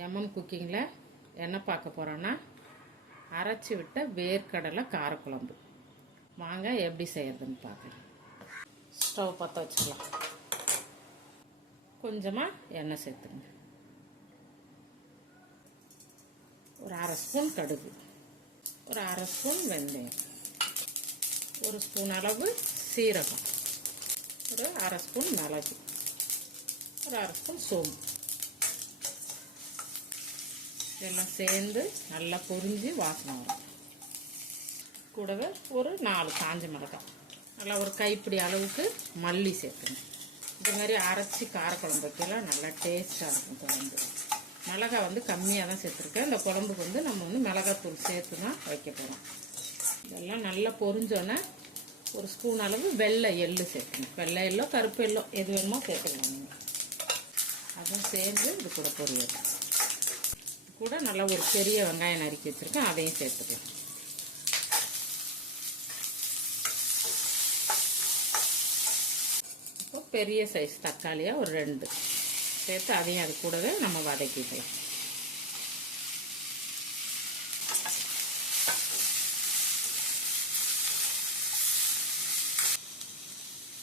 MM குக்கிங்கில் என்ன பார்க்க போகிறோன்னா அரைச்சி விட்ட வேர்க்கடலை காரக்குழம்பு. வாங்க எப்படி செய்யறதுன்னு பார்க்கலாம். ஸ்டவ் பற்ற வச்சுக்கலாம். கொஞ்சமாக எண்ணெய் சேர்த்துங்க. ஒரு அரை ஸ்பூன் கடுகு, ஒரு அரை ஸ்பூன் வெந்தயம், ஒரு ஸ்பூன் அளவு சீரகம், ஒரு அரை ஸ்பூன் மிளகு, ஒரு அரை ஸ்பூன் சோம்பு எல்லாம் சேர்ந்து நல்லா பொரிஞ்சு வாசனை வரும். கூடவே ஒரு 4 காஞ்ச மிளகாய், நல்லா ஒரு கைப்பிடி அளவுக்கு மல்லி சேர்க்கணும். இந்த மாதிரி அரைச்சி காரக்குழம்பு வைக்கலாம், நல்லா டேஸ்ட்டாக இருக்கும் குழம்பு. மிளகாய் வந்து கம்மியாக தான் சேர்த்துருக்கேன். இந்த குழம்புக்கு வந்து நம்ம வந்து மிளகாத்தூள் சேர்த்து தான் வைக்க போகிறோம். இதெல்லாம் நல்லா பொரிஞ்சோன்னே ஒரு ஸ்பூன் அளவு வெள்ளை எள்ளு சேர்க்கணும். வெள்ளை எள்ளோ கருப்பு எள்ளோ எது வேணுமோ சேர்த்துக்கலாம் நீங்கள். அதுவும் சேர்ந்து இது கூட பொரியல் கூட நல்லா ஒரு பெரிய வெங்காயம் நறுக்கி வச்சுருக்கேன், அதையும் சேர்த்துக்கலாம். இப்போ பெரிய சைஸ் தக்காளியாக ஒரு 2 சேர்த்து அதையும் அது கூடவே நம்ம வதக்கிக்கலாம்.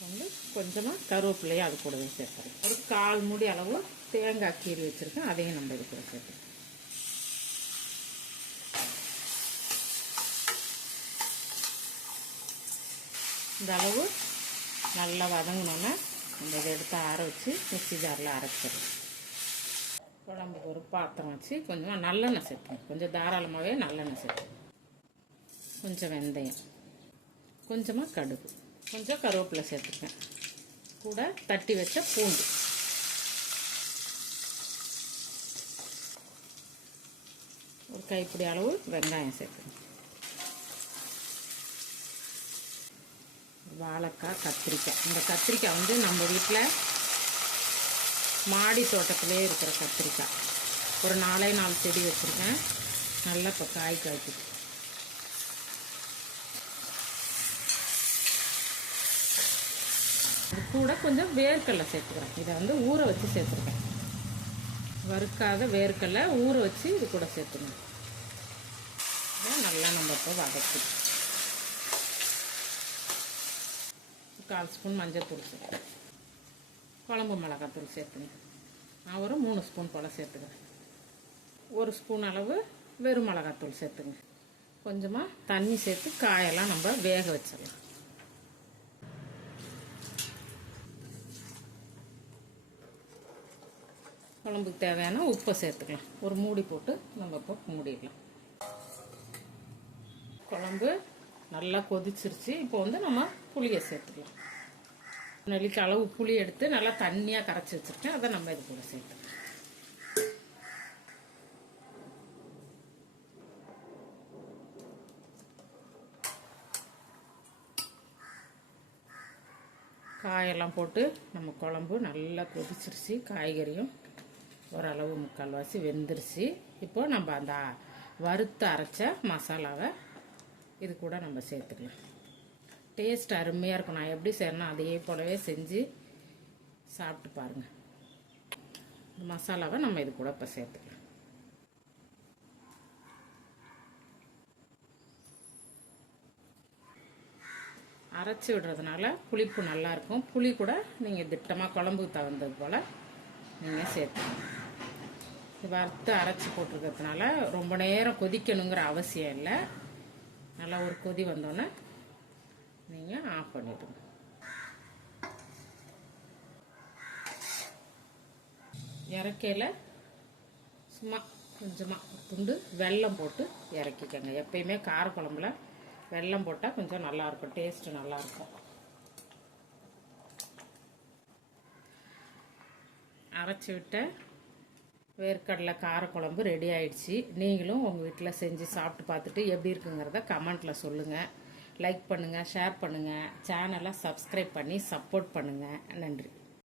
வந்து கொஞ்சமாக கருவேப்பிலையும் அது கூடவே சேர்த்துறேன். ஒரு 1/4 மூடி அளவு தேங்காய் கீறி வச்சுருக்கேன், அதையும் நம்ம இது கூட சேர்த்துக்கலாம். இந்த அளவு நல்லா வதங்கினோன்னா நம்ம இதை எடுத்து ஆற வச்சு மிக்ஸி ஜாரில் அரைச்சிடலாம். குழம்புக்கு ஒரு பாத்திரம் வச்சு கொஞ்சமாக நல்லெண்ணெய் சேர்க்கணும். கொஞ்சம் தாராளமாகவே நல்லெண்ணெய் சேர்க்கணும். கொஞ்சம் வெந்தயம், கொஞ்சமாக கடுகு, கொஞ்சம் கருவேப்பிலை சேர்த்துக்கேன். கூட தட்டி வச்ச பூண்டு, ஒரு கைப்பிடி அளவு வெங்காயம் சேர்க்கணும். வாழைக்காய், கத்திரிக்காய். இந்த கத்திரிக்காய் வந்து நம்ம வீட்டில் மாடி தோட்டத்திலே இருக்கிற கத்திரிக்காய். ஒரு 4 செடி வச்சுருக்கேன். நல்லா இப்போ காய் காய்க்குது. இது கூட கொஞ்சம் வேர்க்கடலை சேர்த்துக்கிறேன். இதை வந்து ஊற வச்சு சேர்த்துருக்கேன். வறுக்காத வேர்க்கடலை ஊற வச்சு இது கூட சேர்த்துக்கணும். நல்லா நம்ம இப்போ வதக்கி 1/4 ஸ்பூன் மஞ்சள் தூள் சேர்த்து, குழம்பு மிளகாத்தூள் சேர்த்துங்க. நான் ஒரு 3 ஸ்பூன் போல் சேர்த்துக்கிறேன். 1 ஸ்பூன் அளவு வெறும் மிளகாத்தூள் சேர்த்துங்க. கொஞ்சமாக தண்ணி சேர்த்து காயெல்லாம் நம்ம வேக வச்சிடலாம். குழம்புக்கு தேவையான உப்பை சேர்த்துக்கலாம். ஒரு மூடி போட்டு நம்ம இப்போ மூடிடலாம். குழம்பு நல்லா கொதிச்சிருச்சு. இப்போ வந்து நம்ம புளியை சேர்த்துக்கலாம். நெல்லிக்காய் அளவு புளி எடுத்து நல்லா தண்ணியாக கரைச்சி வச்சுருக்கேன், அதை நம்ம இது கூட சேர்த்துக்கலாம். காயெல்லாம் போட்டு நம்ம குழம்பு நல்லா கொதிச்சிருச்சு. காய்கறியும் ஓரளவு 3/4 வெந்துருச்சு. இப்போ நம்ம அந்த வறுத்து அரைச்ச மசாலாவை இது கூட நம்ம சேர்த்துக்கலாம். டேஸ்ட் அருமையாக இருக்கும். நான் எப்படி செய்யணும் அதே போலவே செஞ்சு சாப்பிட்டு பாருங்கள். இந்த மசாலாவை நம்ம இது கூட இப்போ சேர்த்துக்கலாம். அரைச்சி விடுறதுனால புளிப்பு நல்லாயிருக்கும். புளி கூட நீங்கள் திட்டமாக குழம்புக்கு தகுந்தது போல் நீங்கள் சேர்த்துக்கலாம். வறுத்து அரைச்சி போட்டிருக்கிறதுனால ரொம்ப நேரம் கொதிக்கணுங்கிற அவசியம் இல்லை. நல்லா ஒரு கொதி வந்தோன்னே நீங்கள் ஆஃப் பண்ணிடுங்க. இறக்கையில் சும்மா கொஞ்சமாக துண்டு வெல்லம் போட்டு இறக்கிக்கங்க. எப்பயுமே காரக்குழம்புல வெல்லம் போட்டால் கொஞ்சம் நல்லாயிருக்கும், டேஸ்ட்டு நல்லாயிருக்கும். அரைச்சி விட்ட வேர்க்கடலை காரக்குழம்பு ரெடி ஆயிடுச்சு. நீங்களும் உங்கள் வீட்டில் செஞ்சு சாப்பிட்டு பார்த்துட்டு எப்படி இருக்குங்கிறத கமெண்ட்டில் சொல்லுங்கள். லைக் பண்ணுங்கள், ஷேர் பண்ணுங்கள், சேனலை சப்ஸ்கிரைப் பண்ணி சப்போர்ட் பண்ணுங்கள். நன்றி.